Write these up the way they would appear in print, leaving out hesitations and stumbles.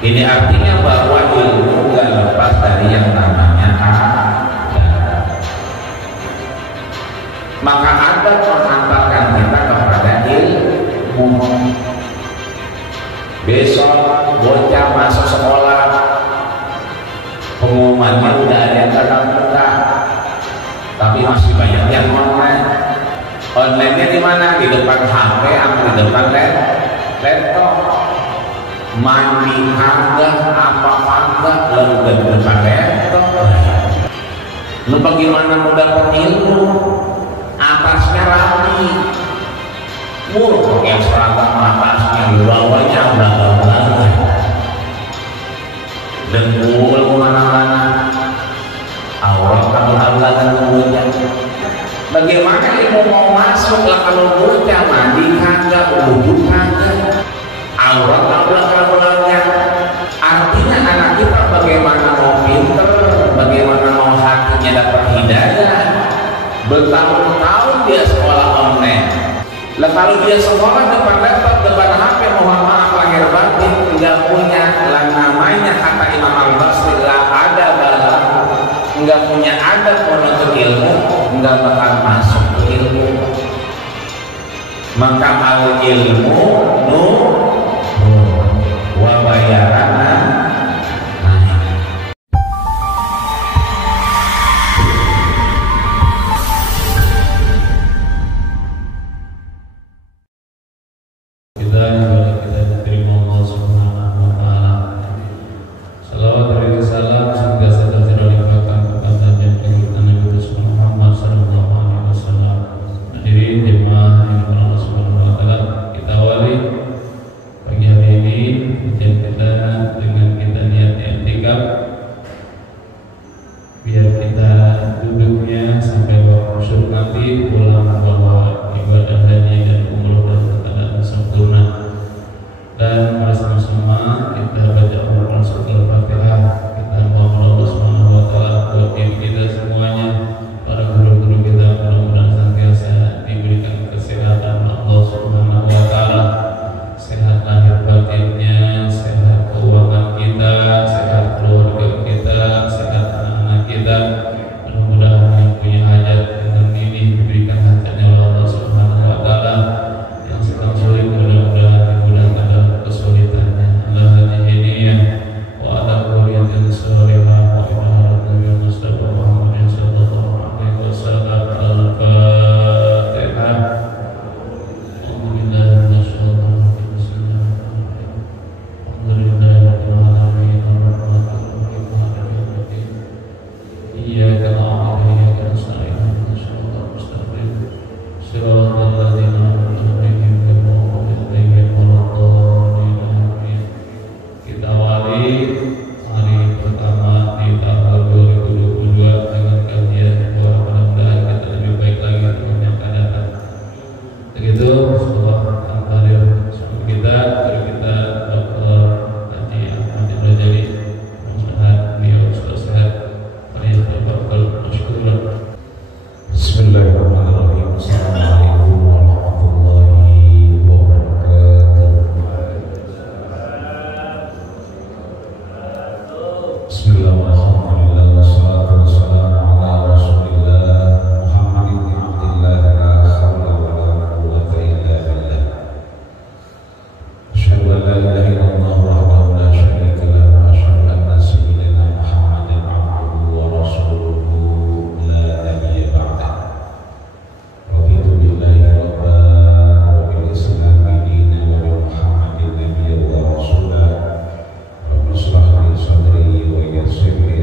Ini artinya bahwa ilmu nggak lepas dari yang namanya adat. Maka adat mengantarkan kita kepada ilmu. Besok bocah masuk sekolah, pengumumannya udah ada yang tatap muka, tapi masih banyak yang online. Online-nya di mana? Di depan HP atau di depan laptop. Mandi kagak, apa kagak, lalu di depan laptop. Lu bagaimana mau dapat ilmu? Atasnya rapi, pakai seragam atasnya, di bawahnya udah dengkul kemana-mana, aurat kalau dan kemudian. Bagaimana ilmu mau masuk lah kalau bocah mandi kagak, wudhu kagak, aurat belakang-belakangnya. Artinya anak kita bagaimana mau pinter, bagaimana mau hatinya dapat hidayah. Bertahun-tahun dia sekolah online. Lah kalau dia sekolah depan laptop, depan HP, mohon maaf lahir batin, tidak punya lah namanya kata Imam Al-Basri lah ada balang, nggak punya adat menuntut ilmu, nggak bakal masuk ke ilmu. Maka al ilmu wa bayarana. Sadri wa yassir li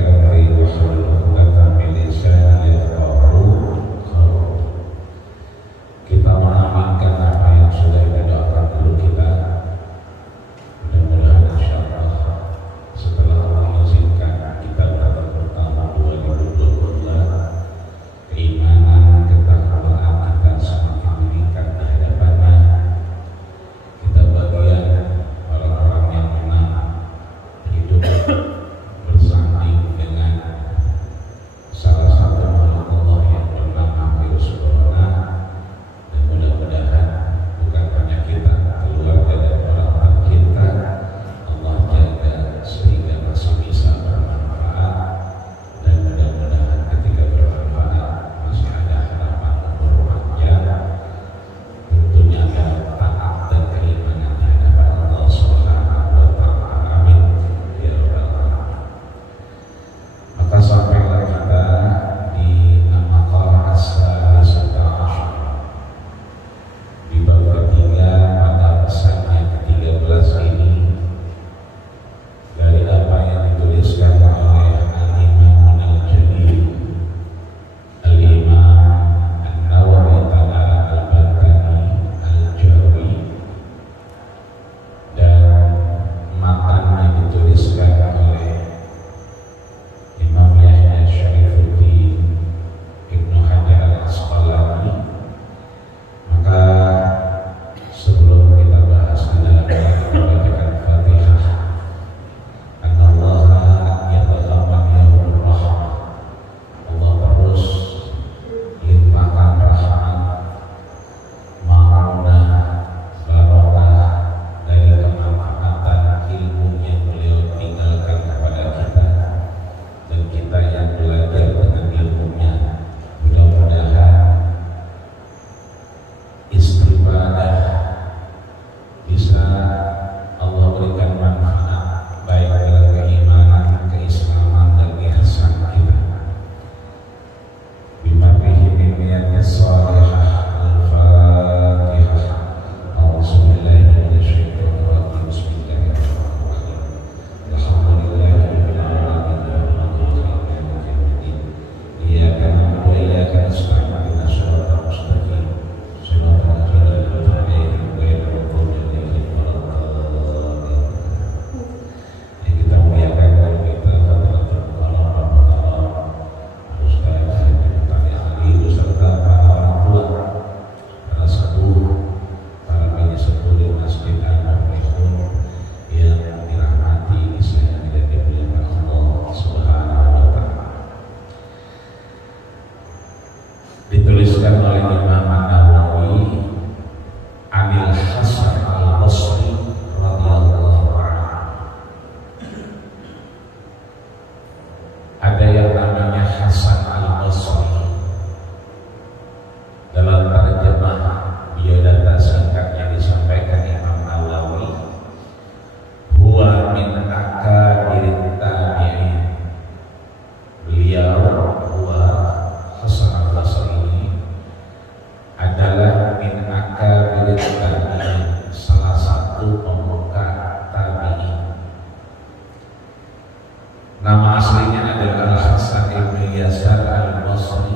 Nama aslinya adalah Al-Hasan ibn Yasar Al-Basri.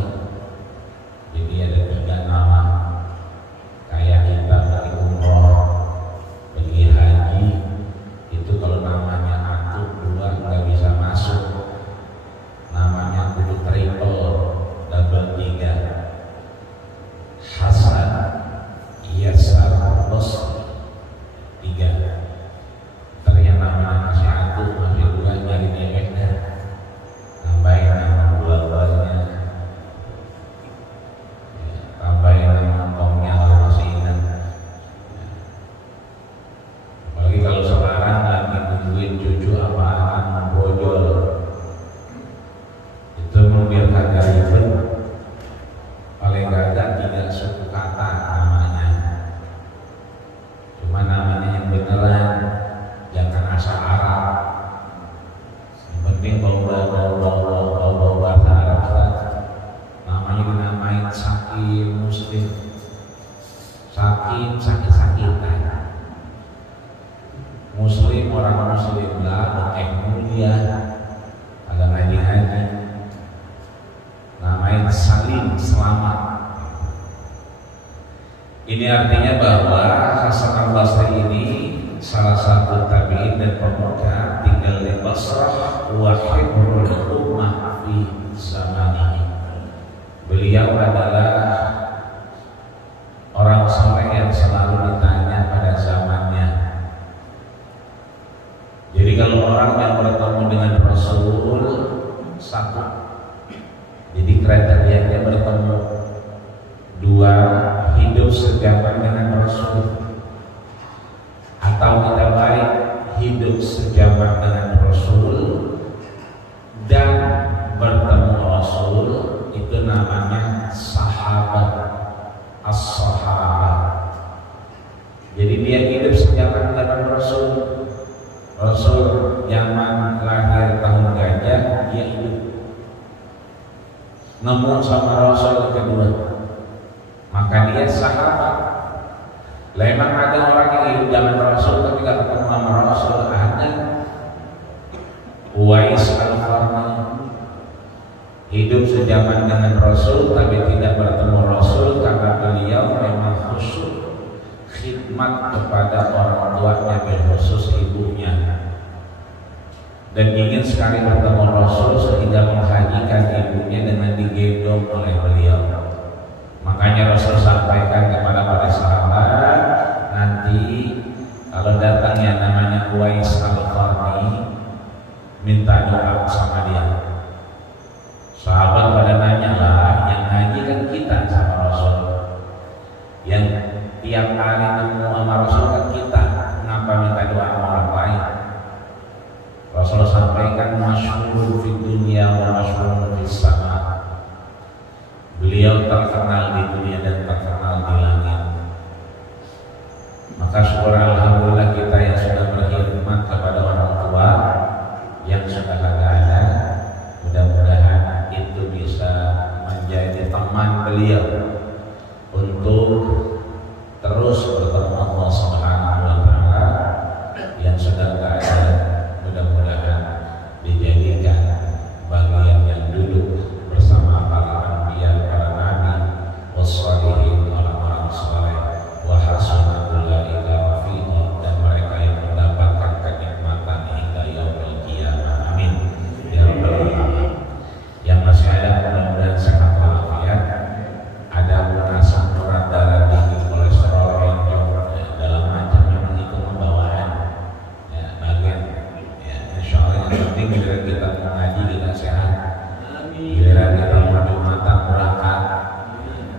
Jadi ada 3 nama. Kayak kita pergi umroh, pergi haji, itu kalau namanya atuh 2 nggak bisa masuk. Namanya kudu triple, double 3. Hasan Yasar Al-Basri 3. Ternyata namanya masih atuh, masih 2 jadi dewek dah. Tambahin nama bulan-bulannya, tambahin nama tongnya kalau masih ingat. Apalagi kalau sekarang lagi nungguin cucu apa anak membrojol, itu biar kagak ribet. Paling gak ada 3 suku kata namanya. Cuma namanya yang beneran, jangan asal Arab. Yang penting bau bahasa Arab. Namanya dinamain Sakim Muslim. Sakim sakit-sakitan. Muslim orang Muslim lah, mulia, agak ngaji-ngaji. Namain Salim, selamat. Ini artinya bahwa Hasan Al-Basri ini salah satu tabi'in dan pemuda, tinggal di Basrah, wahidul ummah fi zamanihi. Beliau adalah orang soleh yang selalu ditanya pada zamannya. Jadi kalau orang yang bertemu dengan Rasul satu, jadi kriterianya bertemu. 2, hidup sejaman dengan Rasul. Atau kita baik, hidup sejaman dengan Rasul dan bertemu Rasul, itu namanya sahabat, as-sahabat. Jadi dia hidup sejaman dengan Rasul. Rasul zaman lahir tahun gajah, dia hidup. Nemu sama Rasul kedua, maka dia sahabat. Memang ada orang yang hidup zaman Rasul tapi gak ketemu sama Rasul, ada. Uwais Al-Qarni hidup sejaman dengan Rasul tapi tidak bertemu Rasul karena beliau memang khusyuk khidmat kepada orang tuanya, berkhusus ibunya, dan ingin sekali bertemu Rasul sehingga menghajikan ibunya dengan digendong oleh beliau. Makanya Rasul sampaikan kepada para sahabat, nanti kalau datang yang namanya Uwais Al-Qarni, minta doa sama dia. Sahabat pada nanya lah, yang haji kan kita sama Rasul, yang tiap hari ketemu sama Rasul kan kita, kenapa minta doa sama orang lain? Rasul sampaikan, masyhurun fid dunya wa masyhurun fis sama. Beliau terkenal di dunia dan terkenal di langit. Maka syukur alhamdulillah kita yang sudah berkhidmat kepada orang tua yang sudah ada. Mudah-mudahan itu bisa menjadi teman beliau untuk terus bertemu Allah Subhanahu wa taala. Yang sudah ada, mudah-mudahan dijadikan bagian yang duduk bersama para anbiya, para nabi, wassalihin, orang-orang saleh, wa hasuna ulaika rafiqa, dan mereka yang mendapatkan kenikmatan hingga yaumil qiyamah. Amin ya rabbal alamin. Yang masih ada mudah-mudahan sehat walafiat, ada munasab berat darah tinggi, kolesterol, enjong, dalam macam memang itu pembawaan ya, bagian ya, insyaallah yang penting giliran kita mengaji kita sehat, giliran kita mau jumatan berangkat,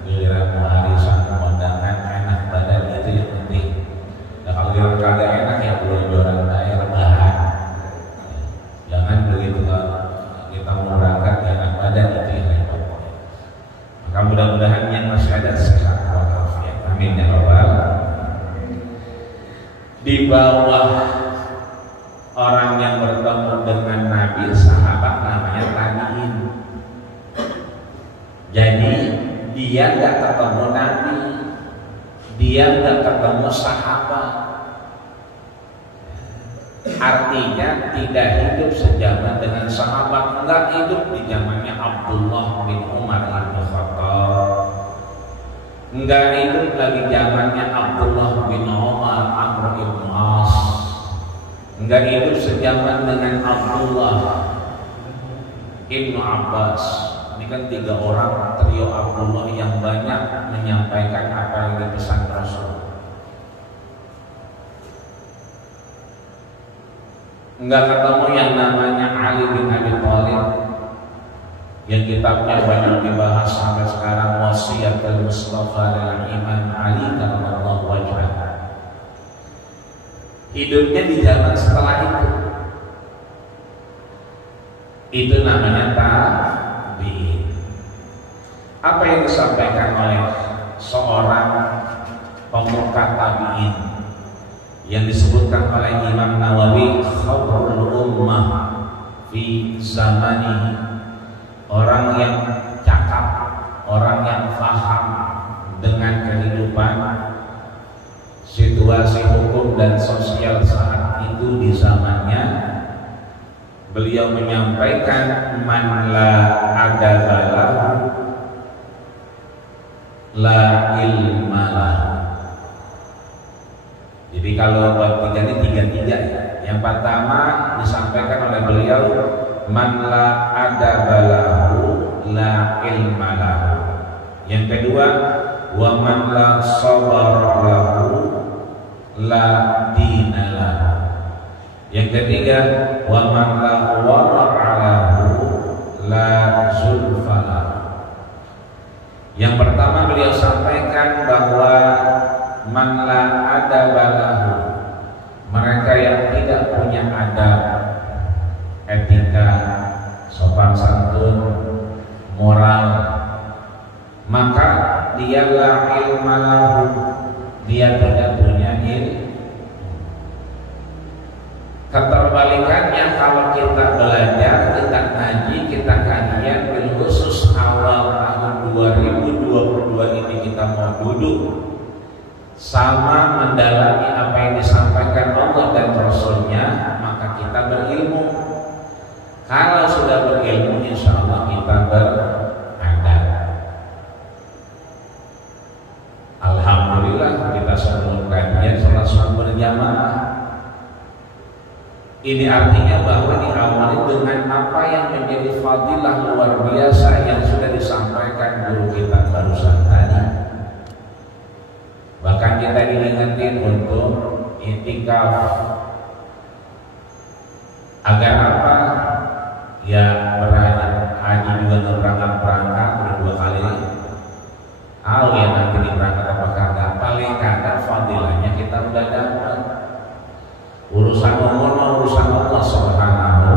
giliran mau harisan kondangan enak badan, itu yang penting. Nah kalau giliran kagak enak ya belum air rebahan. Jangan begitu kita mau berangkat gak enak badan, itu yang repot. Maka mudah-mudahan yang masih ada sehat walafiat. Amin ya rabbal alamin. Di bawah orang yang bertemu dengan Nabi, sahabat, namanya tabi'in. Jadi dia nggak ketemu Nabi, dia nggak ketemu sahabat. Artinya tidak hidup sejaman dengan sahabat, enggak hidup di zamannya Abdullah bin Umar bin Khattab, enggak hidup lagi zamannya Abdullah bin Umar Amr bin As, enggak hidup sejaman dengan Abdullah Ibnu Abbas. Ini kan 3 orang trio Abdullah yang banyak menyampaikan apa yang dipesan Rasul. Enggak ketemu yang namanya Ali bin Abi Thalib yang kitabnya banyak dibahas sampai sekarang, Wasiyatul Mustafa dalam Imam Ali karramallahu wajhah. Hidupnya di zaman setelah itu namanya tabi'in. Apa yang disampaikan oleh seorang pemuka tabi'in yang disebutkan oleh Imam Nawawi, khabrul ummah fi zamani, orang yang cakap, orang yang faham dengan kehidupan, situasi hukum dan sosial saat itu di zamannya. Beliau menyampaikan, man la adaba lahu la ilma lahu. Jadi kalau buat 3 ini 3-3 ya. Yang pertama disampaikan oleh beliau, man la adaba lahu la ilma lahu. Yang kedua, wa man la sabara lahu la dina lahu. Yang ketiga, wa man la wara'a lahu la zulfa lahu. Yang pertama beliau sampaikan bahwa man la adaba lahu, mereka yang tidak punya adab, etika, sopan santun, moral, maka dia la ilma lahu, dia tidak punya ilmu. Keterbalikannya, kalau kita belajar, kita ngaji, kita kajian, bil khusus awal tahun 2022 ini kita mau duduk sama mendalami apa yang disampaikan Allah dan Rasulnya, maka kita berilmu. Kalau sudah berilmu, insya Allah kita beradab. Alhamdulillah kita sebelum kajian sholat subuh berjamaah. Ini artinya bahwa diawali dengan apa yang menjadi fadilah luar biasa yang sudah disampaikan guru kita barusan tadi. Bahkan kita diingetin untuk i'tikaf. Agar apa? Ya haji juga berangkat udah 2 kali. Ya nanti berangkat apa kagak? Paling kagak fadilahnya kita udah dapat. Urusan umur urusan Allah Subhanahu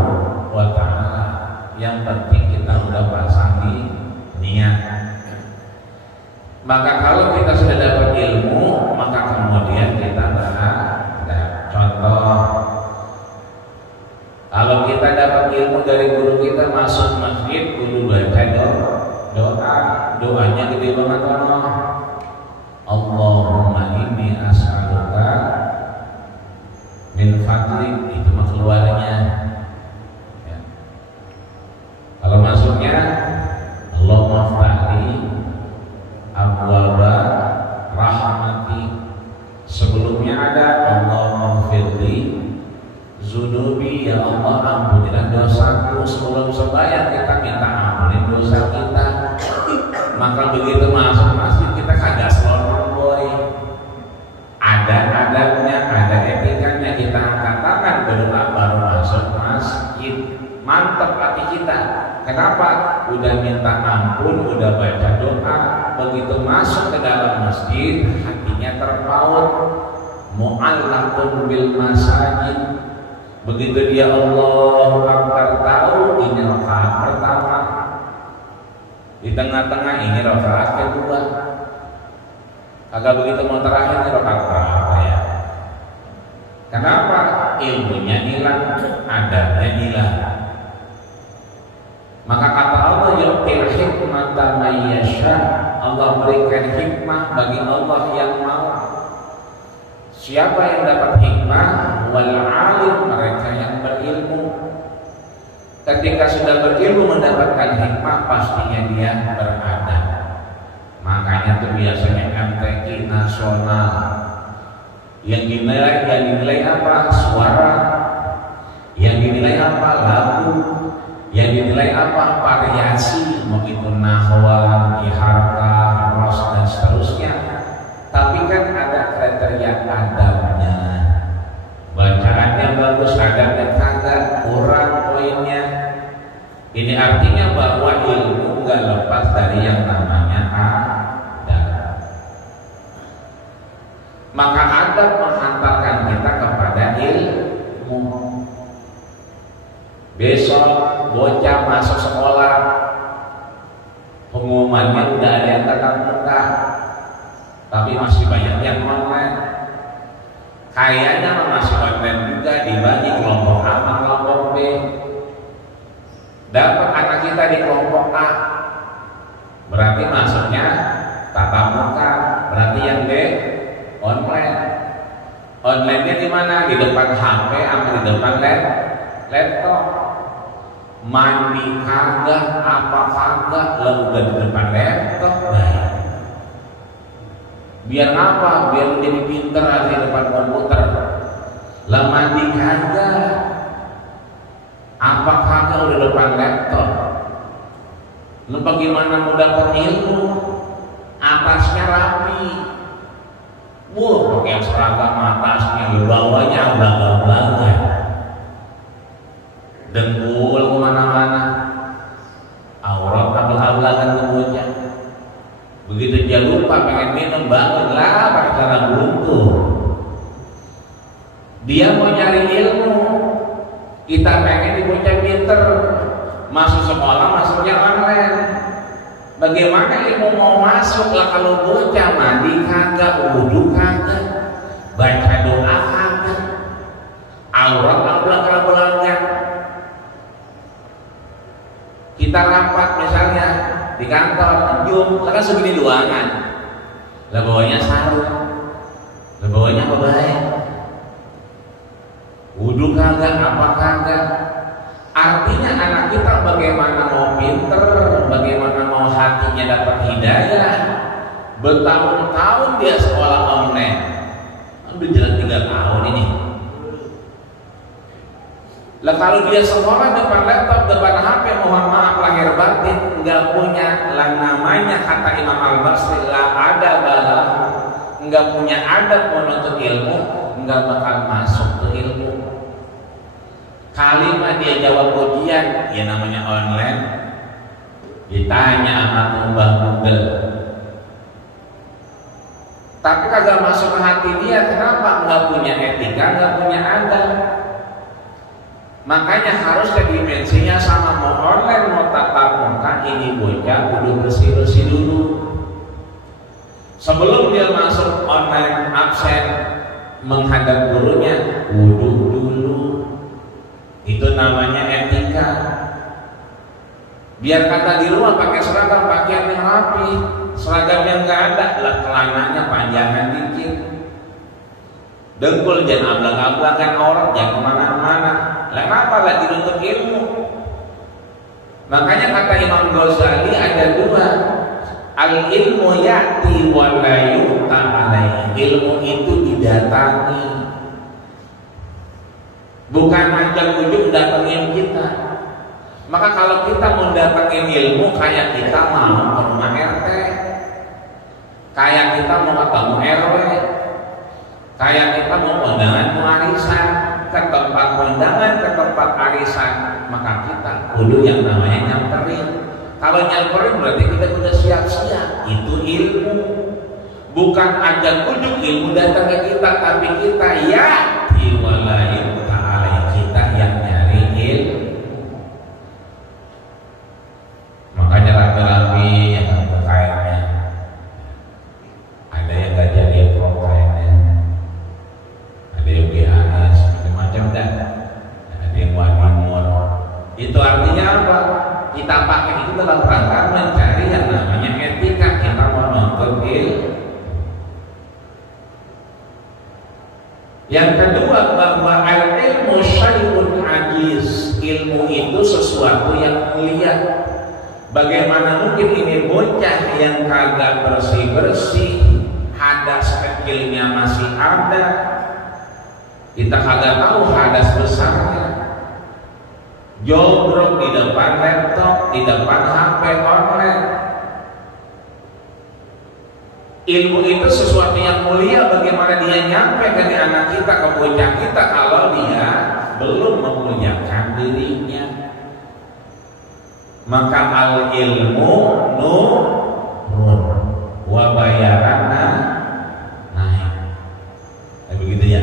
wa ta'ala. Yang penting kita udah pasang di niat. Maka kalau kita sudah dapat ilmu, maka kemudian kita berada. Contoh, kalau kita dapat ilmu dari guru kita, masuk masjid, guru baca doanya gede banget. Allahumma inni as'aluka min fadlik, itu mah keluarnya ya. Kalau masuknya Allahumma ftahli abwaba rahmati, sebelumnya ada Allahumma firli zunubi, ya Allah ampunilah dosaku. Sebelum sembahyang kita minta ampunin dosa kita. Maka begitu masuk masjid kita kagak selonong boy, ada adabnya, ada etikanya. Kita angkat tangan berdoa baru masuk masjid. Mantap hati kita. Kenapa? Udah minta ampun, udah baca doa. Begitu masuk ke dalam masjid, hatinya terpaut. Mu'allaqun bil masajid. Begitu dia Allahu Akbar, tahu ini rakaat pertama, di tengah-tengah ini rakaat kedua, agak begitu mau terakhir ini rakaat berapa ya? Kenapa? Ilmunya hilang, adabnya hilang. Maka kata Allah, yu'til hikmata may yasha, Allah berikan hikmah bagi Allah yang mau. Siapa yang dapat hikmah, wal alim, mereka yang berilmu. Ketika sudah berilmu mendapatkan hikmah, pastinya dia beradab. Makanya itu biasanya MTQ nasional yang dinilai apa? Suara. Yang dinilai apa? Lagu. Yang dinilai apa? Variasi, mau itu nahwa, iharka, ros, dan seterusnya. Tapi kan ada kriteria adabnya. Bacaannya bagus, adabnya kagak, kurang poinnya. Ini artinya bahwa ilmu nggak lepas dari yang namanya adab. Maka adab menghantarkan kita kepada ilmu. Besok bocah masuk sekolah, pengumumannya udah ada yang tatap muka, tapi masih banyak yang online. Kayaknya masih online juga, dibagi kelompok A sama kelompok B. Dapat anak kita di kelompok A, berarti masuknya tatap muka, berarti yang B online. Online-nya di mana? Di depan HP atau di depan laptop. Mandi kagak, apa kagak, lalu udah di depan laptop. Biar apa? Biar jadi pinter aja di depan komputer. Lah mandi kagak, apa kagak udah depan laptop. Lu bagaimana mau dapat ilmu? Atasnya rapi. Pakai seragam atasnya, di bawahnya bangga-bangga. Dengkul kemana-mana, aurat abal-abalan kemudian. Begitu dia lupa pengen minum, bangun lah pakai cara buntu. Dia mau nyari ilmu, kita pengen bocah pinter, masuk sekolah masuknya online. Bagaimana ilmu mau masuk lah kalau bocah mandi kagak, wudu kagak, baca doa kagak, aurat abal-abalan. Kita rapat misalnya di kantor, kan segini doangan, lah bawanya sarung, lah bawanya kebaya, wudu kagak, apa kagak. Artinya anak kita bagaimana mau pinter, bagaimana mau hatinya dapat hidayah. Bertahun-tahun dia sekolah online, udah jalan 3 tahun ini. Lah kalau dia sekolah depan laptop, depan HP, mohon maaf lahir batin, nggak punya lah namanya kata Imam Al-Basri, lah ada balah, nggak punya adab menuntut ilmu, nggak bakal masuk ke ilmu. Kalimat dia jawab ujian, ya namanya online, ditanya sama Mbah Google, tapi kagak masuk ke hati dia. Kenapa? Nggak punya etika, nggak punya adab. Makanya harusnya dimensinya sama, mau online mau tatap muka, ini bocah kudu bersih-bersih dulu. Sebelum dia masuk online absen menghadap gurunya, wudu dulu. Itu namanya etika. Biar kata di rumah pakai seragam, pakaian yang rapi, seragam yang nggak ada, lah celananya panjangan dikit. Dengkul jangan ablang-ablangan orang, jangan kemana-mana. Kenapa lagi untuk ilmu? Makanya kata Imam Ghazali ada 2. Al ilmu ya'ti wa la yu'ta alaihi. Ilmu itu didatangi, bukan ajang ujung datengin kita. Maka kalau kita mau datengin ilmu, kayak kita mau ke rumah RT, kayak kita mau ketemu RW, kayak kita mau undangan warisan, ke tempat undangan, ke tempat arisan, maka kita kudu yang namanya nyamperin. Kalau nyamperin berarti kita sudah siap-siap. Itu ilmu, bukan ajang ujung ilmu datang ke kita, tapi kita ya diwalain ta'ala, kita yang nyari ilmu. Makanya rapi-rapi yang ada kainnya, ada yang gak jadi kainnya, ada yang biasa macam-macam dah, ada yang warna-warna. Itu artinya apa? Kita pakai itu dalam rangka mencari yang namanya etika. Kita menuntut ilmu. Yang kedua, bahwa sesuatu yang mulia. Bagaimana mungkin ini bocah yang kagak bersih-bersih, hadas kecilnya masih ada, kita kagak tahu hadas besarnya, jogrok di depan laptop, di depan HP online. Ilmu itu sesuatu yang mulia. Bagaimana dia nyampe ke anak kita, ke bocah kita, kalau dia belum memuliakan dirinya. Maka al ilmu nurun wa bayaranna naik. Begitu ya.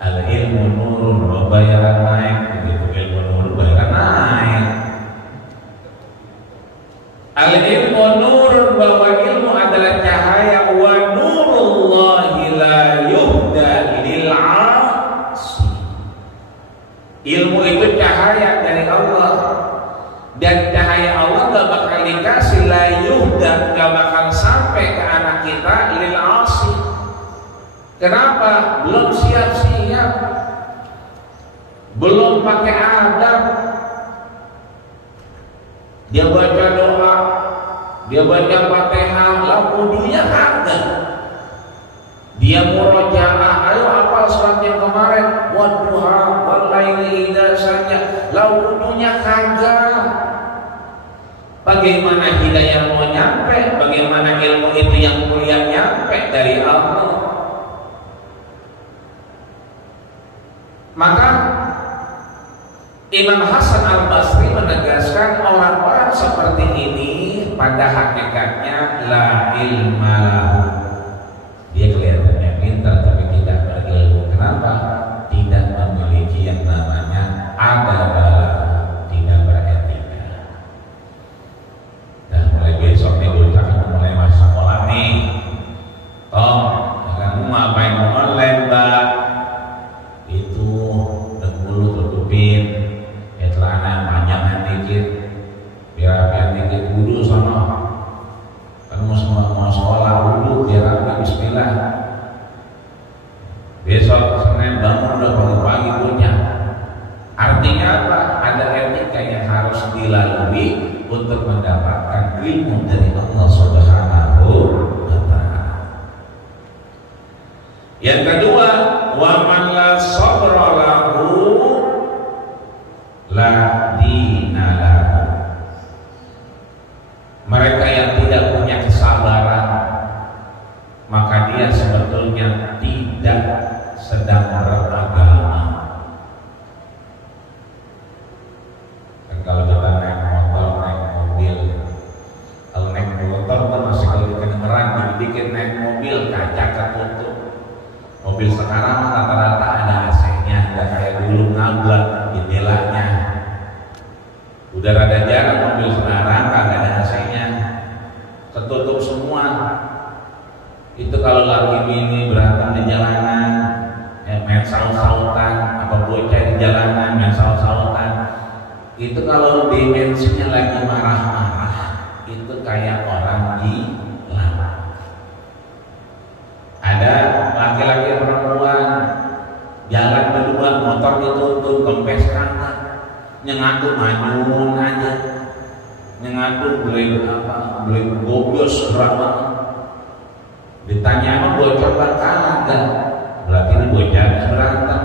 Al ilmu nurun wa bayaran naik. Begitu ilmu nurun bayaran naik. Al ilmu nurun, bahwa ilmu adalah cahaya, wa nurullahi la yuhda lil 'asi. Ilmu itu cahaya dari Allah. Dan cahaya Allah gak bakal dikasih, la yuhda, gak bakal sampai ke anak kita lil 'asi. Kenapa? Belum siap-siap, belum pakai adab. Dia baca doa, dia baca Fatihah, lalu dia kagak. Dia murojaah, ayo hafal surat yang kemarin, wadduha wal laili idza saja, lalu dunia kagak. Bagaimana hidayah mau nyampe? Bagaimana ilmu itu yang mulia nyampe dari Allah? Maka Imam Hasan Al-Basri menegaskan orang-orang seperti ini pada hakikatnya la ilma lahu. Dia kelihatannya pintar tapi tidak berilmu. Kenapa? Tidak memiliki yang namanya adab, tidak beretika. Dan mulai besok nih bocah mulai masuk sekolah nih. Oh, kamu ngapain online, Mbak? Itu dulu tutupin, ya celana panjangan dikit, biar dikit wudhu sama. Kan mau sekolah wudhu biar apa? Bismillah. Besok Senin bangun udah pagi-pagi punya. Artinya apa? Ada etika yang harus dilalui untuk mendapatkan ilmu dari Allah Subhanahu wa ta'ala. Yang kedua, wa man la sabra lahu la dina lahu. Mereka yang tidak punya kesabaran, maka dia sebetulnya tidak sedang beragama. Dan kalau kita naik motor, naik mobil, kalau naik motor itu masih kalau kedengeran dikit, naik mobil kaca ketutup. Mobil sekarang rata-rata ada AC-nya, nggak kayak dulu ngablak jendelanya. Udah rada jarang mobil sekarang kagak ada AC-nya, ketutup semua. Itu kalau laki bini berantem di jalanan, ya, main saut-sautan, apa bocah di jalanan main saut-sautan, itu kalau dimensinya lagi marah-marah, itu kayak orang gila. Ada laki-laki perempuan jalan berdua, motor ditutup, kempes kanan, nyengatur manyun aja, nyengatur beli apa, beli gobios berapa. Ditanya emang bocor kagak, berarti ini bocah berantem.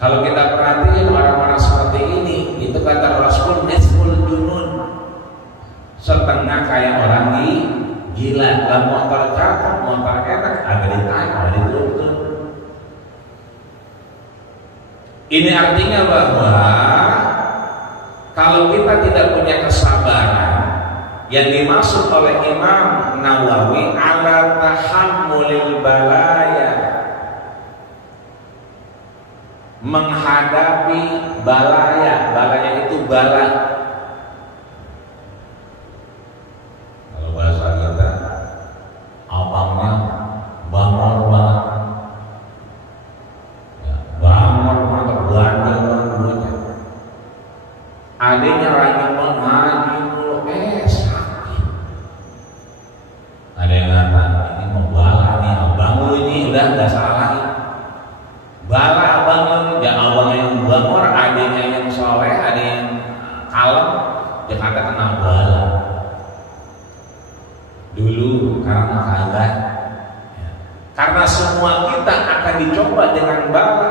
Kalau kita perhatiin orang-orang seperti ini, itu kata Rasul nisful junun, setengah kayak orang gila. Lah motor cakep, motor enak, agak ditanya, agak dituntun. Ini artinya bahwa kalau kita tidak punya kesabaran, yang dimaksud oleh Imam Nawawi ala tahammulil balaya, menghadapi balaya. Balaya itu bala. Kalau bahasa kita abangnya bangor banget, ya, bangor banget, gandeng banget. Adanya lagi mengaji dulu, sakit. Ada yang ngata ini mau bala nih, abang lu ini udah nggak salah lagi. Bala abang lu, ya abang yang bangor, adanya yang soleh, ada yang kalem, Jakarta kena bala. Dulu karena kagak, karena semua kita akan dicoba dengan bala.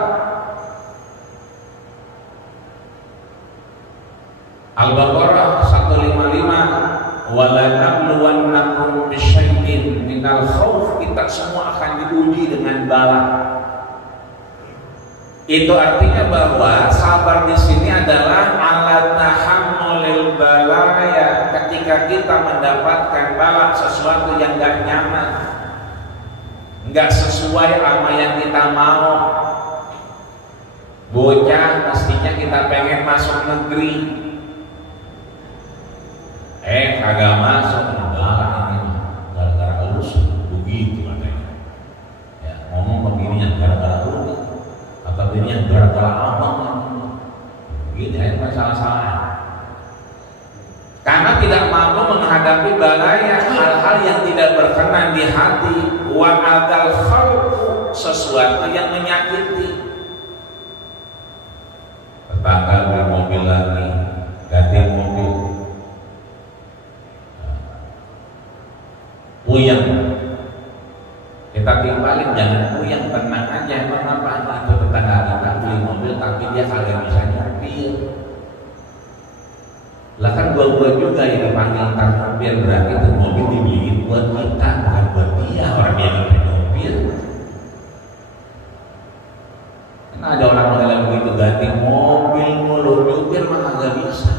Al-Baqarah 155, wala nabluwannakum bisyai'in minal khauf, kita semua akan diuji dengan bala. Itu artinya bahwa sabar di sini adalah alat tahammulil balaya, ketika kita mendapatkan bala sesuatu yang gak nyaman, gak sesuai sama yang kita mau. Bocah mestinya kita pengen masuk negeri, kagak masuk, bala ini gara-gara lu begitu katanya. Ya, ngomong begini gara-gara lu, atau ini gara-gara abang, begini aja masalah-masalah. Karena tidak mampu menghadapi balaya, hal-hal yang tidak berkenan di hati, wa adal khalqu, sesuatu yang menyakiti. Tetangga beli mobil lagi, ganti mobil. Puyeng, kita timbalin, jangan puyeng, tenang aja. Kenapa? Itu tetangga kita beli mobil tapi dia kagak bisa nyopir. Lah kan gua juga yang dipanggil ntar nyopir, berarti itu mobil dibeliin buat kita, bukan buat dia, orang yang lebih nyopir. Karena ada orang model begitu, ganti mobil mulu, nyopir mah kagak bisa.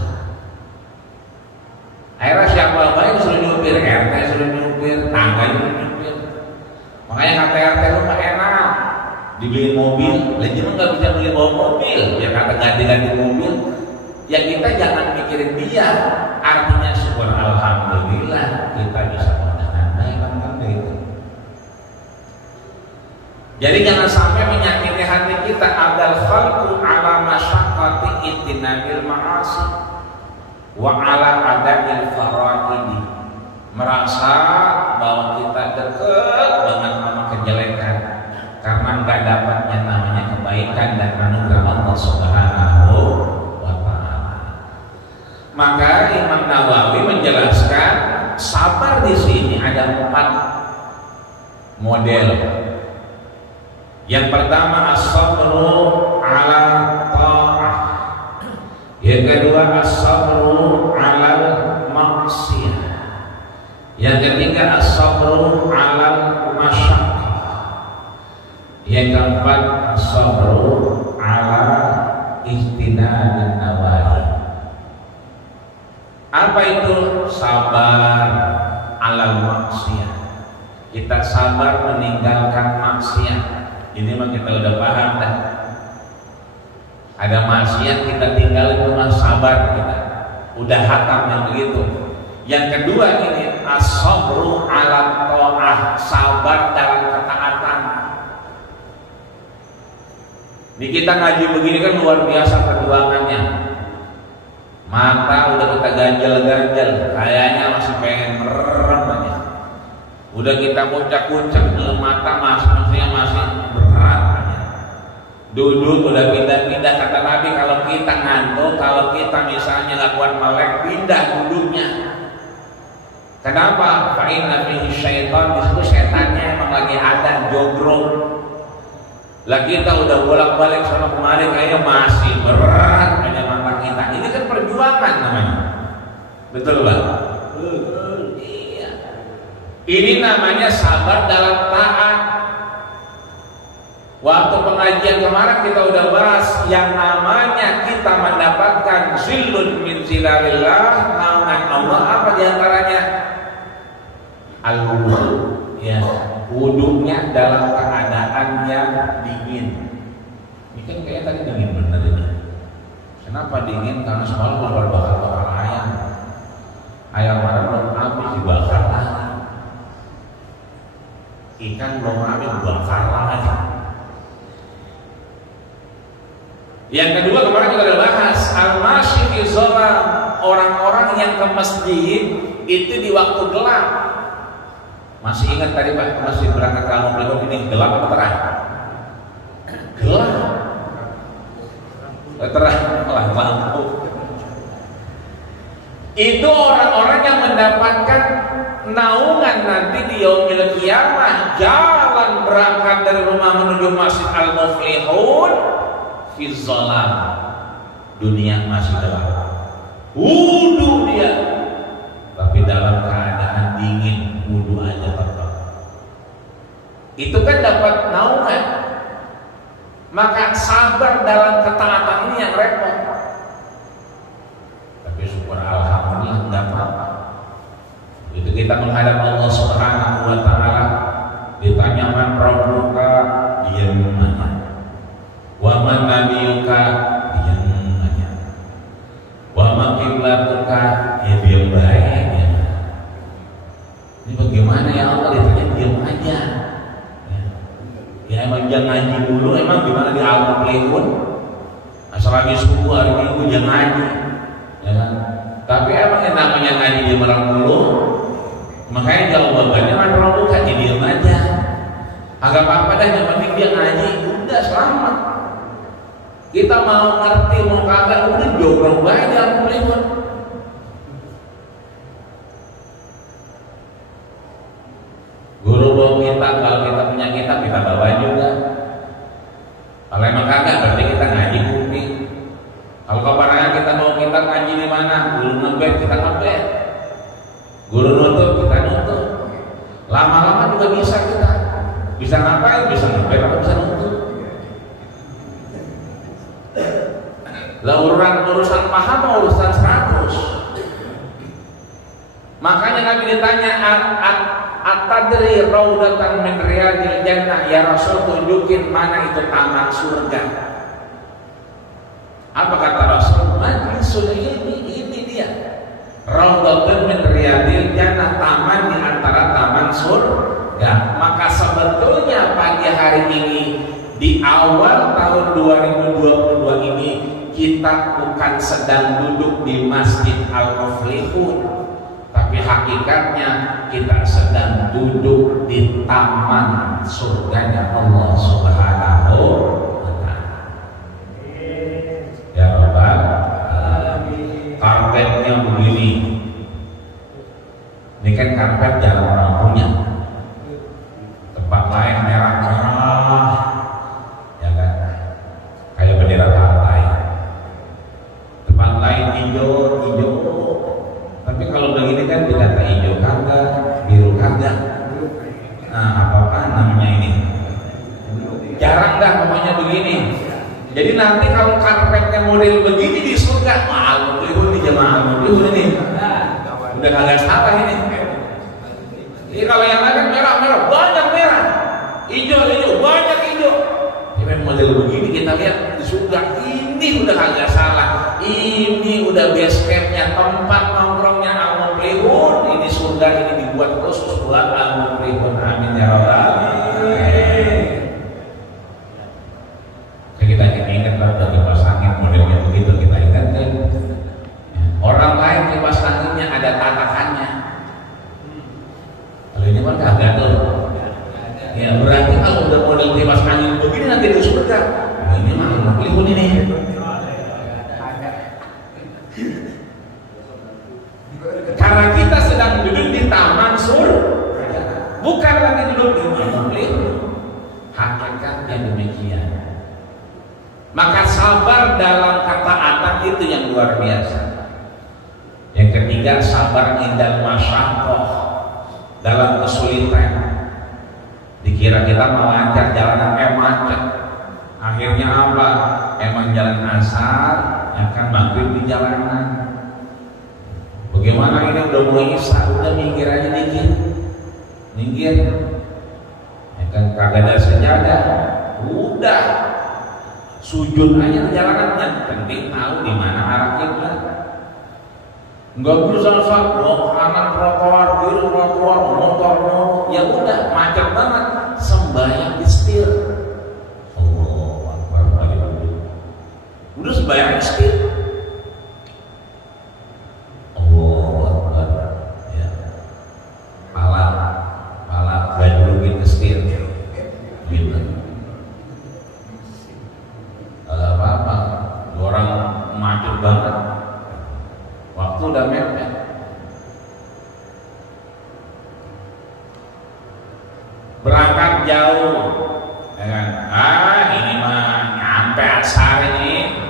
Akhirnya siapa yang suruh nyopir, RT suruh nyopir, tangga suruh nyopir. Makanya kata RT lu mah enak, dibeliin mobil, lagi mah nggak bisa beli mobil, ya kata ganti-ganti mobil. Ya kita jangan mikirin dia, artinya syukur alhamdulillah kita bisa menggunakan baik kan itu. Jadi jangan sampai menyakiti hati kita. Adal khalqu ala masyaqqati itinabil ma'asi wa ala adamil faraidi, merasa bahwa kita dekat dengan nama kejelekan karena nggak dapatnya namanya kebaikan dan anugerah Allah Subhanahu wa Ta'ala. Maka Imam Nawawi menjelaskan sabar di sini ada 4 model. Yang pertama as-sabru ala ta'ah, yang kedua as-sabru ala maksiyah, yang ketiga as-sabru ala masyaqqah, yang keempat as-sabru ala ijtinabin nawahi. Apa itu sabar ala maksiyah? Kita sabar meninggalkan maksiat. Ini mah kita udah paham dah. Ada maksiat kita tinggal itu mah sabar kita. Udah hatam yang begitu. Yang kedua ini as-sabru ala ta'ah, sabar dalam ketaatan. Di kita ngaji begini kan luar biasa perjuangannya. Mata udah kita ganjel-ganjel, kayaknya masih pengen merem aja. Udah kita kuncak-kuncak, mata masih berat aja. Duduk udah pindah-pindah, kata Nabi kalau kita ngantuk, kalau kita misalnya lakukan melek, pindah duduknya. Kenapa? Fa'inna fihi syaitan, disitu setannya emang lagi ada, jogrok. Lah kita udah bolak-balik sama kemarin, kayaknya masih berat aja mata kita. Ini kan perjuangan namanya. Betul Pak? Iya. Ini namanya sabar dalam taat. Waktu pengajian kemarin kita udah bahas yang namanya kita mendapatkan zillun min zilalillah, naungan Allah, apa diantaranya? Al-wudu, ya, wudunya dalam keadaan yang dingin. Ini kan kayak tadi dingin bener ini. Kenapa dingin? Karena semalam baru bakar ayam. Ayam mana belum habis dibakar lagi. Ikan belum habis dibakar lagi. Yang kedua kemarin kita udah bahas al-masyi fi zalam, orang-orang yang ke masjid itu di waktu gelap. Masih ingat tadi Pak, masih berangkat kamu belum ini gelap atau terang? Gelap. terang lampu. Itu orang-orang yang mendapatkan naungan nanti di yaumil qiyamah, jalan berangkat dari rumah menuju Masjid Al-Muflihun fi dhalam, dunia masih gelap, wudu dia, tapi dalam keadaan dingin, wudu aja tetap. Itu kan dapat naungan. Maka sabar dalam ketaatan ini yang repot. Tapi syukur alhamdulillah enggak apa-apa. Itu kita menghadap Allah Subhanahu wa taala, ditanya man rabbuka, dia nanya. Wa man nabiyuka, dia nanya. Wa ma qiblatuka, ya dia baik ya. Ini bagaimana ya Allah, ditanya diam aja. Ya emang jangan ngaji dulu, emang gimana di Al-Muflihun? Asal lagi subuh hari Minggu jangan ngaji, ya kan? Tapi emang yang namanya ngaji di malam dulu, makanya jawabannya kan bukan jadi diam aja. Agak apa-apa dah, yang penting dia ngaji, udah selamat. Kita mau ngerti mau kagak, udah jomblo baik di Al-Muflihun. Guru bawa kitab, kalau kita punya kitab kita bawa juga. Kalau emang kagak berarti kita ngaji kuping. Kalau keparangan kita mau kitab ngaji di mana? Guru ngebet kita ngebet. Guru nutup kita nutup. Lama-lama juga bisa kita. Bisa ngapain? Bisa ngebet atau bisa nutup. Lah urusan paham atau urusan 100. Makanya Nabi ditanya At-tadri raudatan min riyadil jannah, ya Rasul tunjukin mana itu taman surga. Apa kata Rasul? Majlisul ini dia. Raudatan min riyadil jannah, taman di antara taman surga. Maka sebetulnya pagi hari ini di awal tahun 2022 ini kita bukan sedang duduk di Masjid Al-Muflihun, tapi hakikatnya kita sedang duduk di taman surganya Allah Subhanahu wa ta'ala. Ya Rabbal alamin. Karpetnya begini. Ini kan karpet jarang orang punya. Tempat lain merah-merah, ya kan? Kayak bendera partai. Tempat lain hijau-hijau. Tapi kalau begini kan tidak hijau kagak, biru kagak. Nah, apa namanya ini? Jarang dah pokoknya begini. Jadi nanti kalau karpetnya model begini di surga, Al-Muflihun di jamaah Al-Muflihun ini. Udah kagak salah ini. Jadi kalau yang lain merah-merah, banyak merah. Hijau-hijau, banyak hijau. Ini model begini kita lihat di surga, ini udah kagak salah. Ini udah base campnya, tempat nongkrongnya Al-Muflihun. Ini surga ini dibuat khusus buat Al-Muflihun. Amin ya rabbal alamin. Kita ingat kalau kipas angin modelnya begitu, kita ingat kan. Orang lain kipas anginnya ada tatakannya. Kalau ini kan kagak tuh. Ya berarti kalau udah model kipas angin begini nanti di surga. Nah, ini mah Al-Muflihun ini. Karena kita sedang duduk di taman surga, bukan lagi duduk di Al-Muflihun. Hakikatnya demikian. Maka sabar dalam ketaatan itu yang luar biasa. Yang ketiga, sabar indal masyaqqah, dalam kesulitan. Dikira kita mau lancar, jalanan macet. Akhirnya apa? Emang jalan asar, akan maghrib di jalanan. Bagaimana ini udah mulai isya, udah minggir aja dikit, minggir. Ya kan kagak ada sejadah, udah sujud aja di jalanannya. Penting tahu di mana arah kiblat. Enggak bisa mau kanan trotoar, kiri trotoar, motor, ya udah macet banget. Sembahyang istir. Oh, Akbar lagi dulu. Udah sembahyang istir. macet banget, waktu udah mepet. Berangkat jauh, ya kan? Ini mah nyampe asar ini,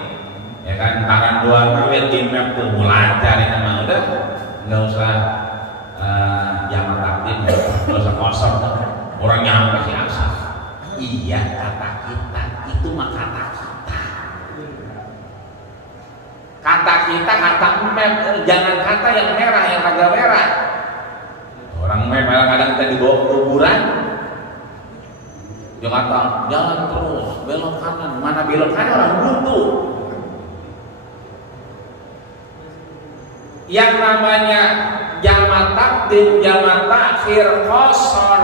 ya kan? Taran dua lihat di map tuh lancar ini mah udah, nggak usah jamak takdim, nggak usah kosong, orang nyampe si asar. Iya kata kita, itu mah kata kita. Kata kita, kata map, jangan kata yang merah, yang kagak merah. Orang map kadang-kadang kita dibawa ke kuburan. Dia kata, jalan terus, belok kanan. Mana belok kanan orang buntu. Yang namanya jamak takdim, jamak takhir, qasar,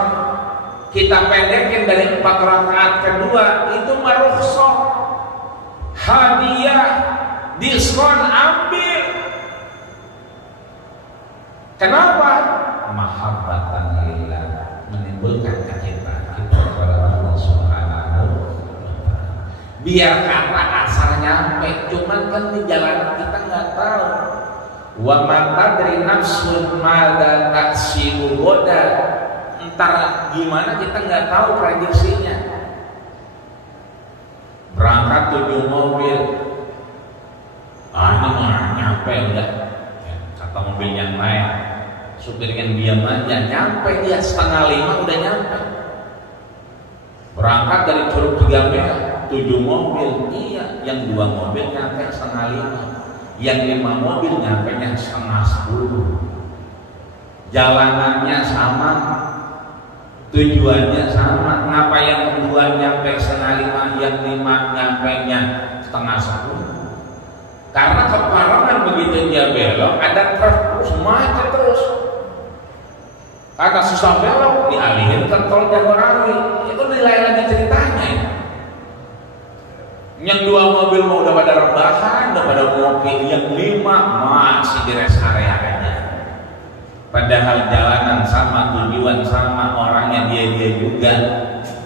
kita pendekin dari 4 rakaat kedua, itu marukhsah, hadiah, diskon, ambil. Kenapa? Mahabbatan lillah, menimbulkan kecintaan kita kepada Allah Subhanahu wa ta'ala. Biar kata asal nyampe, cuman kan di jalan kita nggak tahu. Wa man tadri nafsun madza taksibu goda. Entar gimana kita nggak tahu prediksinya. Berangkat 7 mobil, ini mah nyampe udah. Kata mobil yang lain, supirnya diam aja, nyampe dia 4:30 udah nyampe. Berangkat dari Curug Cigame 7 mobil, iya, yang 2 mobil nyampe 4:30, yang 5 mobil nyampe nya 9:30. Jalanannya sama, tujuannya sama. Kenapa yang kedua nyampe 9:30, yang 5 nyampe nya 9:30? Karena keparangan begitu dia belok, ada truk macet terus. Karena susah belok, dialihin ke tol Jagorawi. Itu nilai lagi ceritanya ya. Yang 2 mobil mau udah pada rebahan, udah pada ngopi. Yang 5 masih di rest area aja. Padahal jalanan sama, tujuan sama, orangnya dia juga,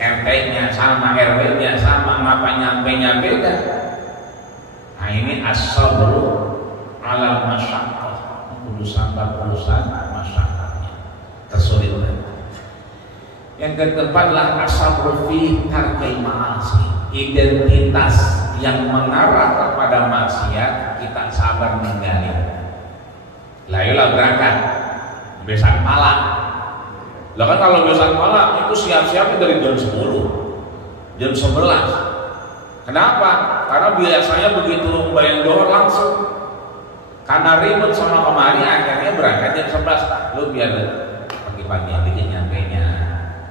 RT-nya sama, RW-nya sama, ngapa nyampe-nya beda. Nah ini as-sabru ala masyaqqah, kudu sabar urusan masyaqqahnya, kesulitan. Yang keempat adalah as-sabru fi tarkil ma'asi, identitas yang mengarah kepada maksiat kita sabar ninggalin. Layolah berangkat besan malam. Lah kan kalau besan malam itu siap-siapnya dari jam 10, jam 11. Kenapa? Karena biasanya begitu bayang dohor langsung. Karena ribut sama kemari akhirnya berangkat jam 11. Lu biar pagi-pagi dikit nyampenya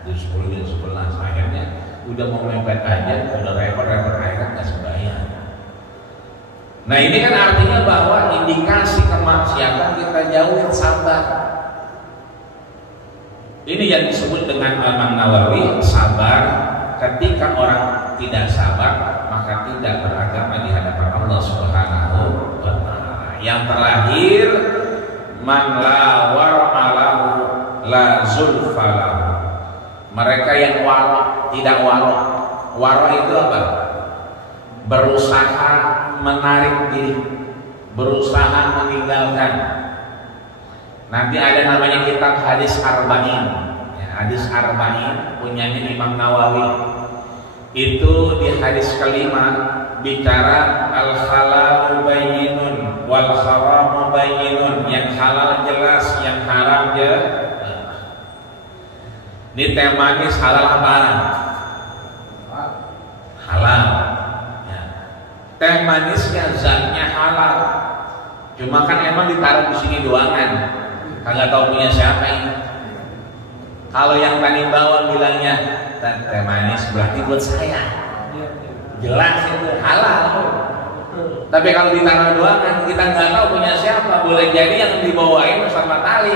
jam 10, jam 11. Akhirnya udah mau mepet aja, udah repot-repot akhirnya nggak sembahyang. Nah ini kan artinya bahwa indikasi kemaksiatan kita jauhin, sabar. Ini yang disebut dengan Imam Nawawi sabar. Ketika orang tidak sabar, maka tidak beragama di hadapan Allah Subhanahu wa ta'ala. Yang terakhir, man la wara'alahu la zulfalahu. Mereka yang waro, tidak waro. Waro itu apa? Berusaha menarik diri, berusaha meninggalkan. Nanti ada namanya kitab hadis arba'in, ya, hadis arba'in punyanya Imam Nawawi. Itu di hadis kelima bicara al halal bayyinun wal haram bayyinun, yang halal jelas, yang haram jelas. Ini teh manis halal apa? Halal. Ya. Teh manisnya zatnya halal, cuma kan emang ditaruh di sini doangan. Kagak tahu punya siapa ini. Kalau yang tadi bawa bilangnya teh manis berarti buat saya, jelas itu halal. Tapi kalau ditaruh doang kan kita nggak tahu punya siapa. Boleh jadi yang dibawain sama tali,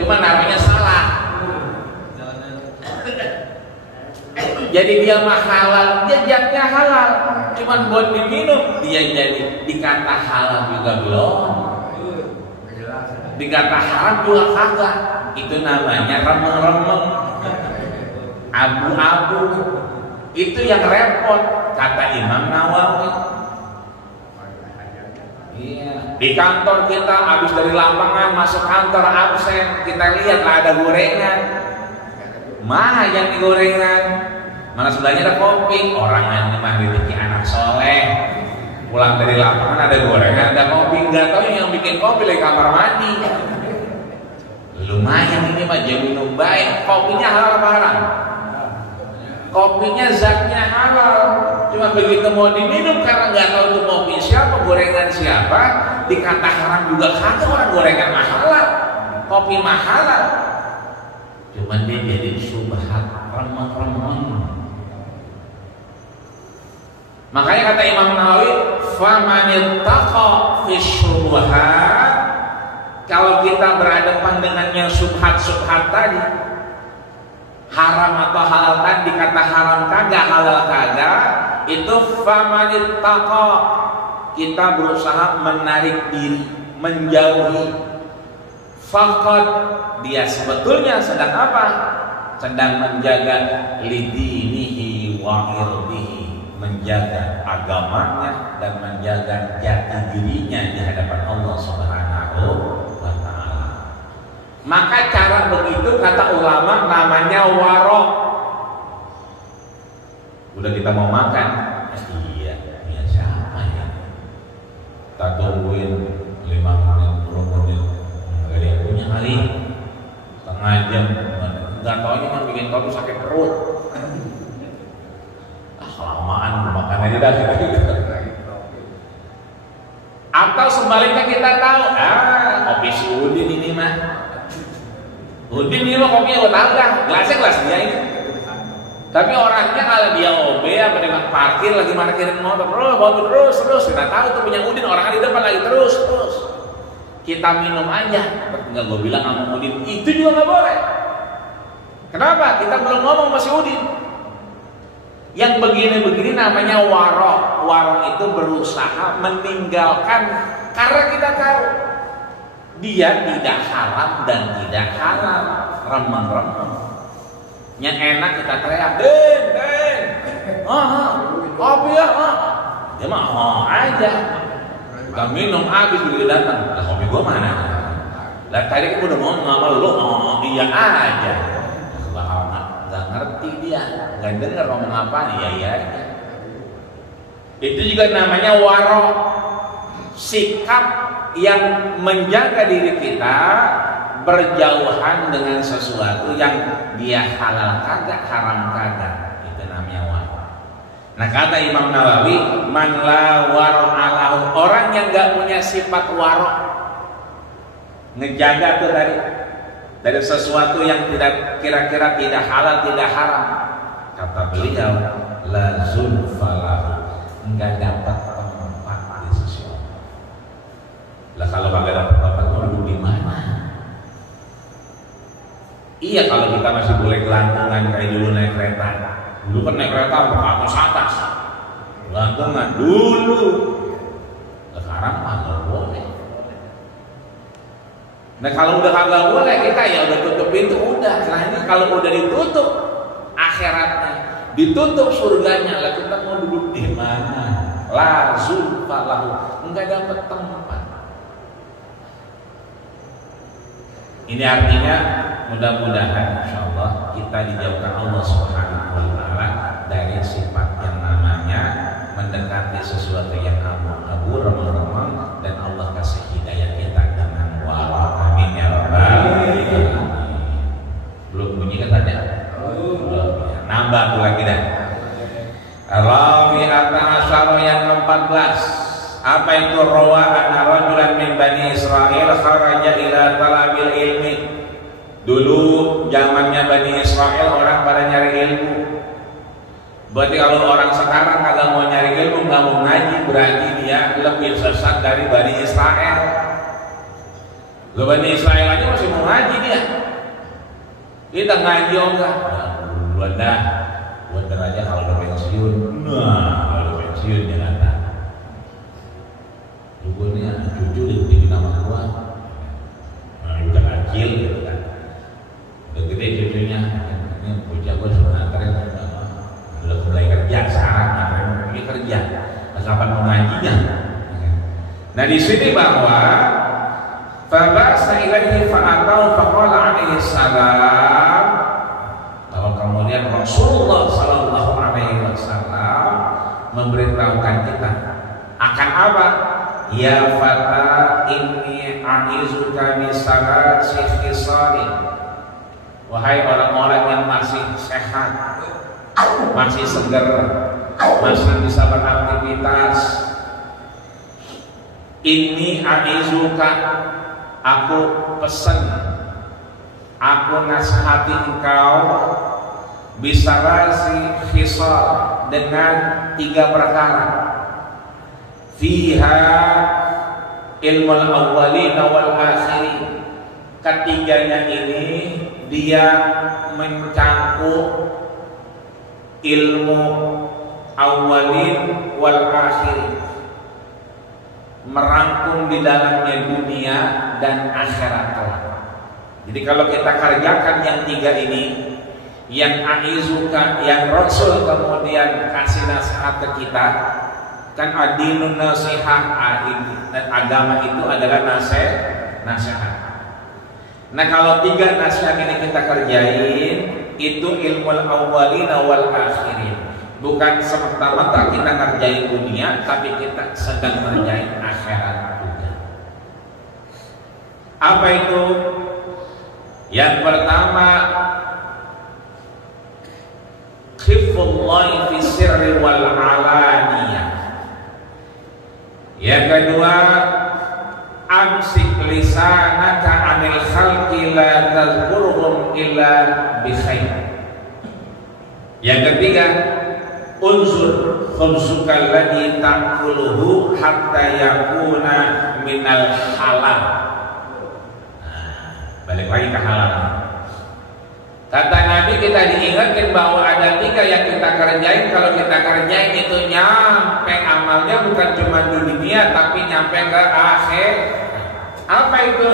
cuma namanya salah. Jadi dia mah halal, dia jatnya halal, cuma buat diminum dia jadi dikata halal juga belum. Dikata haram juga kagak. Itu namanya remeng-remeng, abu-abu. Itu yang repot, kata Imam Nawawi. Di kantor kita habis dari lapangan masuk kantor absen, kita lihat lah ada gorengan. Mah yang di gorengan, mana sebelahnya ada kopi. Orang ini mah rezeki anak soleh. Pulang dari lapangan ada gorengan, ada kopi. Nggak tahu yang bikin kopi dari kamar mandi. Lumayan ini mah jadi minum baik. Kopinya halal apa haram? Kopinya zatnya halal. Cuma begitu mau diminum karena nggak tahu itu kopi siapa, gorengan siapa, dikata haram juga kagak. Orang gorengan mahalan, kopi mahalan. Cuma dia jadi subhat, remeng-remeng. Makanya kata Imam Nawawi, famanittaqa fi syubhat. Kalau kita berhadapan dengan yang subhat-subhat tadi, haram atau halal tadi, kata haram kagak, halal kagak, itu famanittaqa, kita berusaha menarik diri, menjauhi. Faqad, dia sebetulnya sedang apa? Sedang menjaga lidinihi wa irdihi, menjaga agamanya dan menjaga jati dirinya di hadapan Allah Subhanahu wa ta'ala. Maka cara begitu kata ulama namanya waro. Udah kita mau makan, iya siapa ya? Kita tungguin 5 menit, 10 menit, nggak ada yang punya kali, setengah jam, nggak taunya kan bikin kopi sakit perut. Kelamaan makan aja dah. Atau sebaliknya kita tahu, kopi si Udin ini mah. Udin ini mah kopinya gue tahu kan, gelasnya gelas dia ini. Tapi orangnya kalau dia OB apa dengan parkir lagi parkirin motor terus kita tahu tuh punya Udin, orangnya di depan lagi terus. Kita minum aja, tinggal gue bilang sama Udin, itu juga nggak boleh. Kenapa? Kita belum ngomong sama si Udin. Yang begini-begini namanya waro. Waro itu berusaha meninggalkan karena kita tahu dia tidak haram dan tidak halal, remeng-remeng. Yang enak kita teriak, Den, kopi ya, dia mah aja. Kita minum habis begitu datang, lah kopi gua mana? Lah tadi kan udah ngomong sama lu, iya aja. Nggak ngerti dia, nggak dengar ngomong apa, iya aja. Itu juga namanya waro, sikap yang menjaga diri kita berjauhan dengan sesuatu yang dia halal kagak, haram kagak. Itu namanya waro. Nah kata Imam Nawawi, man la waro alahu, orang yang nggak punya sifat waro, ngejaga tuh tadi dari sesuatu yang tidak kira-kira tidak halal, tidak haram. Kata beliau, la zulfalahu, enggak dapat tempat di sesuatu. Lah kalau kagak dapat tempat, duduk di mana? Iya, kalau kita masih boleh gelantungan kayak dulu naik kereta. Dulu kan naik kereta ke atas, gelantungan dulu. Sekarang nggak boleh. Nah kalau udah kagak boleh, kita ya udah tutup pintu udah. Nah ini kalau udah ditutup akhiratnya, ditutup surganya, lah kita mau duduk di mana? La zulfalahu, enggak dapat tempat. Ini artinya mudah-mudahan insyaallah kita dijauhkan Allah Subhanahu wa ta'ala dari sifat yang namanya mendekati sesuatu yang abu-abu, remang-remang, dan Allah kasih hidayah kita dengan wara. Amin ya rabbal alamin. Belum bunyi kan tadi? Belum. Nambah tuh lagi dah. Rabi'ata asyara yang ke-14. Apa itu rawa anna rajulan min Bani Israel kharaja ila talabil ilmi. Dulu zamannya Bani Israel orang pada nyari ilmu. Berarti kalau orang sekarang kagak mau nyari ilmu, nggak mau ngaji, berarti dia lebih sesat dari Bani Israel. Lo Bani Israel aja masih mau ngaji dia. Kita ngaji enggak? Buat aja kalau udah pensiun. Nah, kalau udah pensiun jangan tak. Dulunya cucu dibikin nama gua. Nah, udah kecil gitu kan. Udah gede cucunya. Ini bocah gua suruh nganterin. Udah mulai kerja sekarang, ini kerja. Kapan mau ngajinya? Nah di sini bahwa fabasa ilaihi fa'atau faqala alaihi salam, bahwa kemudian Rasulullah sallallahu alaihi wasallam memberitahukan kita akan apa? Ya fata inni a'izuka bisalasi khisalin. Wahai orang-orang yang masih sehat, masih segar, masih bisa beraktivitas, ini a'izuka, aku pesan, aku nasihati engkau bisalasi khisal, dengan 3 perkara. Fiha ilmul awwalin wal akhirin. Ketiganya ini dia mencakup ilmu awalin wal akhirin, merangkum di dalamnya dunia dan akhirat kelak. Jadi kalau kita kerjakan yang 3 ini, yang aizuka, yang Rasul kemudian kasih nasihat ke kita, kan adinun nasihah, dan agama itu adalah nasihat. Nah kalau 3 nasihat ini kita kerjain, itu ilmu awwalin wal akhirin. Bukan semata-mata kita ngerjain dunia, tapi kita sedang ngerjain akhirat juga. Apa itu? Yang pertama, khifullahi fi sirri wal alaniyah. Yang kedua, amsik lisanaka anil khalqi la tadhkurhum illa bi khair. Yang ketiga, unzur khubzuka alladhi ta'kuluhu hatta yakuna minal halal. Balik lagi ke halal. Kata Nabi, kita diingatkan bahwa ada 3 yang kita kerjain. Kalau kita kerjain itu nyampe amalnya, bukan cuma di dunia tapi nyampe ke akhir. Apa itu?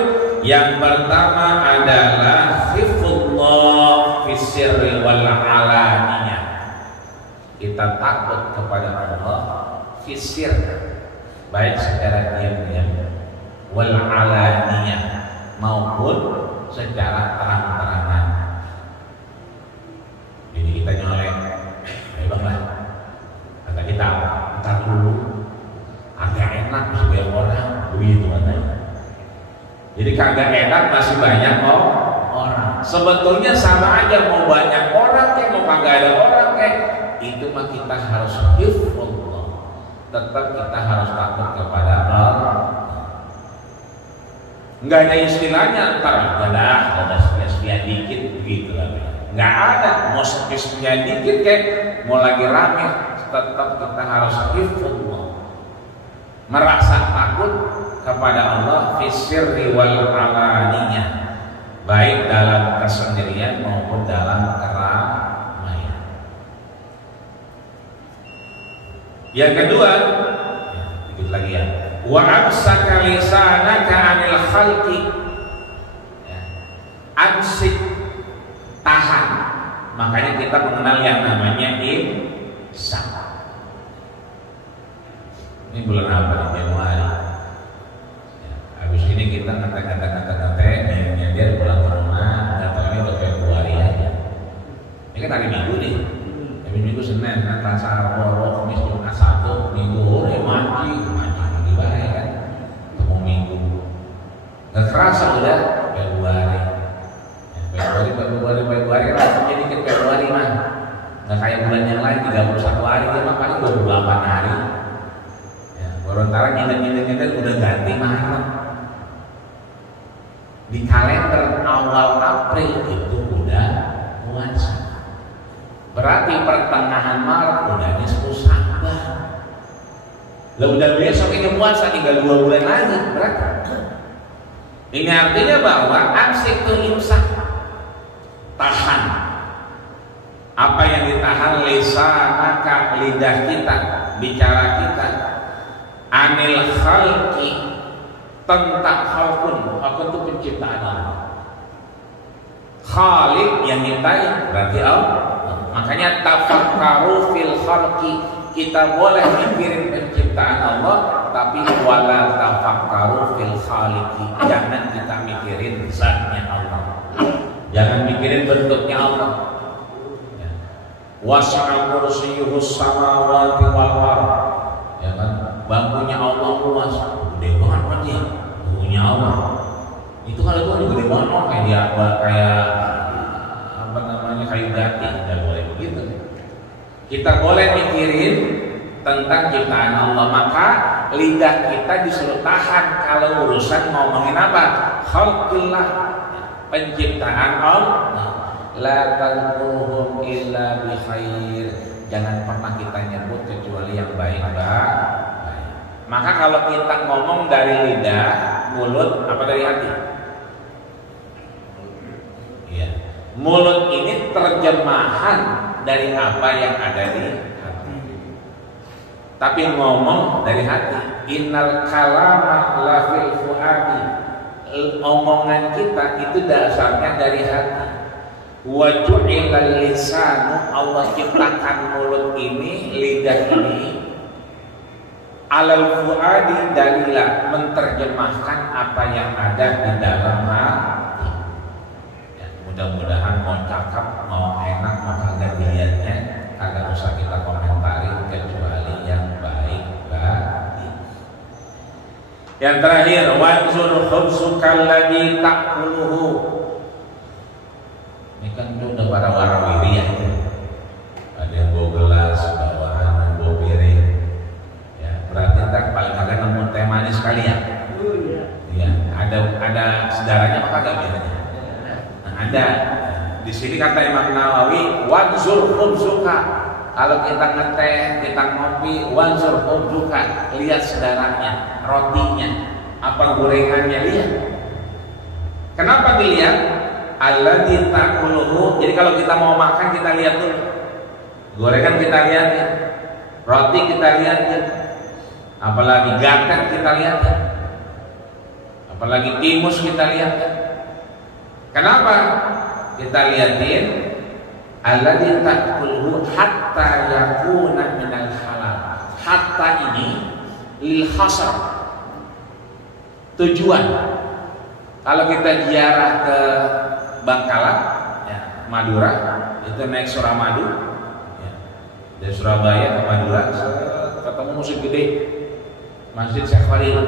Yang pertama adalah hifdzullah fis sirri wal alaniyah. Kita takut kepada Allah fis sir, baik secara diam-diam, wal alaniyah, maupun secara terang-terangan. Jadi kita nyolek, baiklah, kata kita ntar dulu, agak enak sebagai orang, begitu katanya. Jadi kagak enak masih banyak orang. Sebetulnya sama aja, mau banyak orang kayak mau kagak ada orang kayak, itu mah kita harus hifdzullah. Tetap kita harus takut kepada Allah. Enggak ada istilahnya ntar ada sepian dikit begitu lah. Enggak ada, mau sepian dikit kayak mau lagi rame, tetap kita harus hifdzullah. Merasa takut kepada Allah fisirri wal alaniyah, baik dalam kesendirian maupun dalam keramaian. Yang kedua, dikit lagi ya, wa amsaka lisanaka anil khalqi, amsik, tahan. Makanya kita mengenal yang namanya imsak. Ini bulan apa nih? Januari. Habis ini kita kata-kata dia bulan corona, nggak tahu ini udah Februari aja. Ini kan hari Minggu nih. Hari Minggu Senin, kan Selasa, Rabu, Kamis, Jumat, Sabtu, Minggu, mati gimana kan? Ketemu Minggu. Nggak kerasa udah Februari. Februari rasanya dikit Februari mah. Nggak kayak bulan yang lain 31 hari, dia mah paling 28 hari. Antara nyindir udah ganti Maret. Di kalender awal April itu udah puasa. Berarti pertengahan Maret udah nisfu Sya'ban. Lah udah besok ini puasa, tinggal 2 bulan lagi berarti. Ini artinya bahwa amsik itu imsak, tahan. Apa yang ditahan? Lisanaka, lidah kita, bicara kita, anil khalqi, tentang khalqun. Khalqun itu penciptaan Allah. Khaliq yang nyiptain berarti Allah. Makanya tafakkaru fil khalqi, kita boleh mikirin penciptaan Allah, tapi wala ta'arufil khaliqi. Jangan kita mikirin zatnya Allah, jangan mikirin bentuknya Allah. Wasi'a kursiyyuhus samawati wal ardh. Ya kan, bangkunya Allah luas, gede banget dia, bangkunya Allah. Itu kalau itu gede banget, kayak apa namanya, kayu gati. Tidak boleh begitu. Kita boleh mikirin tentang ciptaan Allah, maka lidah kita disuruh tahan kalau urusan ngomongin apa? Khalqillah, penciptaan Allah. La tad'uhum illa bi khair. Jangan pernah kita nyebut kecuali yang baik-baik. Maka kalau kita ngomong dari lidah, mulut, apa dari hati? Iya. Mulut ini terjemahan dari apa yang ada di hati. Tapi ngomong dari hati. Innal kalama la fil fuadi. Omongan kita itu dasarnya dari hati. Wa ju'ilal lisanu, Allah ciptakan mulut ini, lidah ini, alal fuadi dalila, menterjemahkan apa yang ada di dalam hati. Ya, mudah-mudahan mau cakap, mau enak, mau kagak dilihatnya, kagak usah kita komentari kecuali yang baik-baik. Yang terakhir, wanzur khubsukal ladzi ta'kuluhu. Ini kan udah para warawiri ya. Ada yang bawa gelas, bawahan, bawa piring. Ya, berarti tak paling kagak nemu teh manis sekali ya. Iya, ada sedaranya apa kagak biasanya? Nah, ada. Di sini kata Imam Nawawi, wanzur khubzuka. Kalau kita ngeteh, kita ngopi, wanzur khubzuka, lihat sedaranya, rotinya, apa gorengannya, lihat. Kenapa dilihat? Alladzi ta'kuluhu. Jadi kalau kita mau makan kita lihat dulu. Gorengan kita lihat ya. Roti kita lihat ya. Apalagi gatel kita lihat ya. Apalagi timus kita lihat ya. Kenapa? Kita lihatin alladzi ta'kuluhu hatta yakuna minal halal. Hatta ini lil hasr. Tujuan. Kalau kita ziarah ke Bangkalan, ya, Madura, itu naik Suramadu, ya, dari Surabaya ke Madura, ketemu masjid gede, Masjid Syekh Khalil,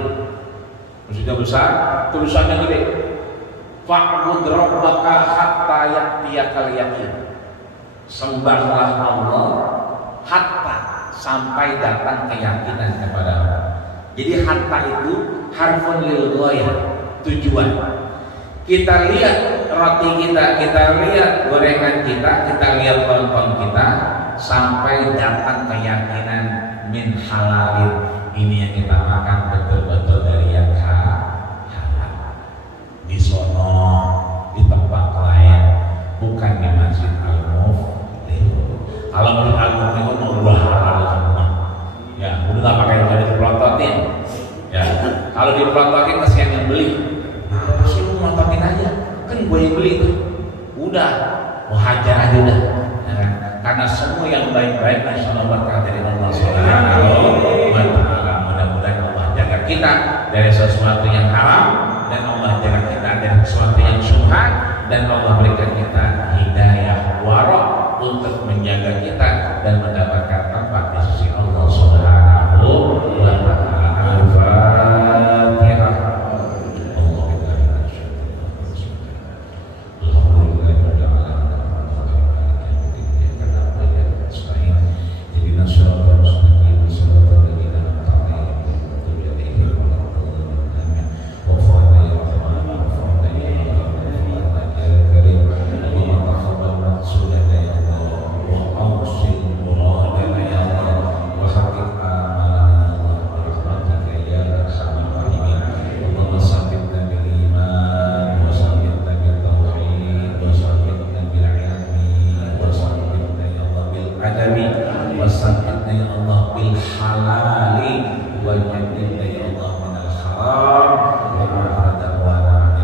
masjidnya besar, tulisannya gede, fa'bud rabbaka hatta ya'tiyakal yaqin. Sembahlah Allah hatta sampai datang keyakinan kepada Allah. Jadi hatta itu harfun lil ghayah, tujuan. Kita lihat roti kita, kita lihat gorengan kita, kita lihat lontong kita, sampai datang keyakinan min halalin. Ini yang kita makan betul-betul dari yang halal. Di sono, di tempat lain, bukan di Masjid Al-Muflih. Kalau Masjid Al-Muflih itu udah halal semua. Ya, udah nggak pakai udah dipelototin. Ya, kalau dipelototin kasihan yang beli. Pasti lu nontonin aja, kan gue yang beli itu. Udah, mau hajar aja udah. Ya, karena semua yang baik-baik insya Allah berkah dari Allah Subhanahu wa Ta'ala. Mudah-mudahan Allah jaga kita dari sesuatu yang haram, dan Allah jaga kita dari sesuatu yang syubhat, dan Allah berikan kita hidayah wara untuk menjaga kita dan mendapatkan tempat di sisi Allah Subhanahu wa Ta'ala. Al-Fatihah.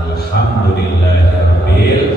Alhamdulillahirabbil